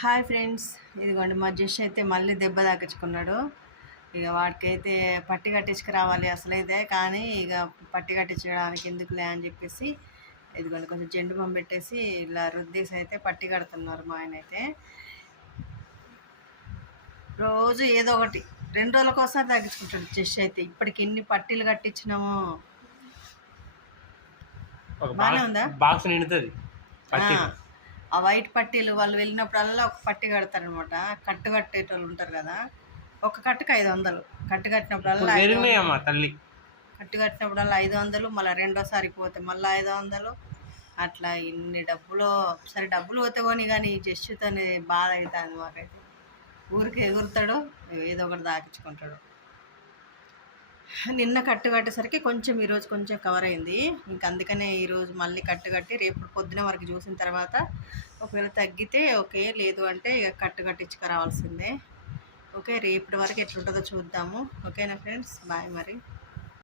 Hi friends, ఇదిగోండి మా just అయితే మళ్ళీ దెబ్బ తాకించుకున్నాడు. ఇక వాడికైతే పట్టి కట్టించుకురావాలి అసలైతే, కానీ ఇక పట్టి కట్టించడానికి ఎందుకులే అని చెప్పేసి ఇదిగోండి కొంచెం జెండు బొమ్మ పెట్టేసి ఇలా రుద్దేసి అయితే పట్టి కడుతున్నారు మా ఆయన అయితే. రోజు ఏదో ఒకటి 2 రోజులకు ఒకసారి తగ్గించుకుంటాడు జస్ట్ అయితే. ఇప్పటికి ఎన్ని పట్టీలు కట్టించినాము. బాగానే ఉందా? బాక్స్ నిండుతుంది. ఆ వైట్ పట్టీలు వాళ్ళు వెళ్ళినప్పుడల్లా ఒక పట్టి కడతారనమాట. కట్టు కట్టేటోళ్ళు ఉంటారు కదా, ఒక కట్టుకు 500. కట్టు కట్టినప్పుడల్లా తల్లి కట్టు కట్టినప్పుడల్లా 500, మళ్ళీ రెండోసారి పోతే మళ్ళీ 500. అట్లా ఇన్ని డబ్బులు. సరే డబ్బులు పోతే పోనీ, కానీ జస్ట్తోనే బాధ అవుతుంది మాకైతే. ఊరికి ఎగురుతాడు, ఏదో ఒకటి దాకించుకుంటాడు. నిన్న కట్టు కట్టేసరికి కొంచెం ఈరోజు కొంచెం కవర్ అయింది. ఇంక అందుకనే ఈరోజు మళ్ళీ కట్టు కట్టి రేపు పొద్దున వరకు చూసిన తర్వాత ఒకవేళ తగ్గితే ఓకే, లేదు అంటే ఇక కట్టు కట్టించుకురావాల్సిందే. ఓకే, రేపటి వరకు ఎట్లుంటుందో చూద్దాము. ఓకేనా ఫ్రెండ్స్, బాయ్ మరి.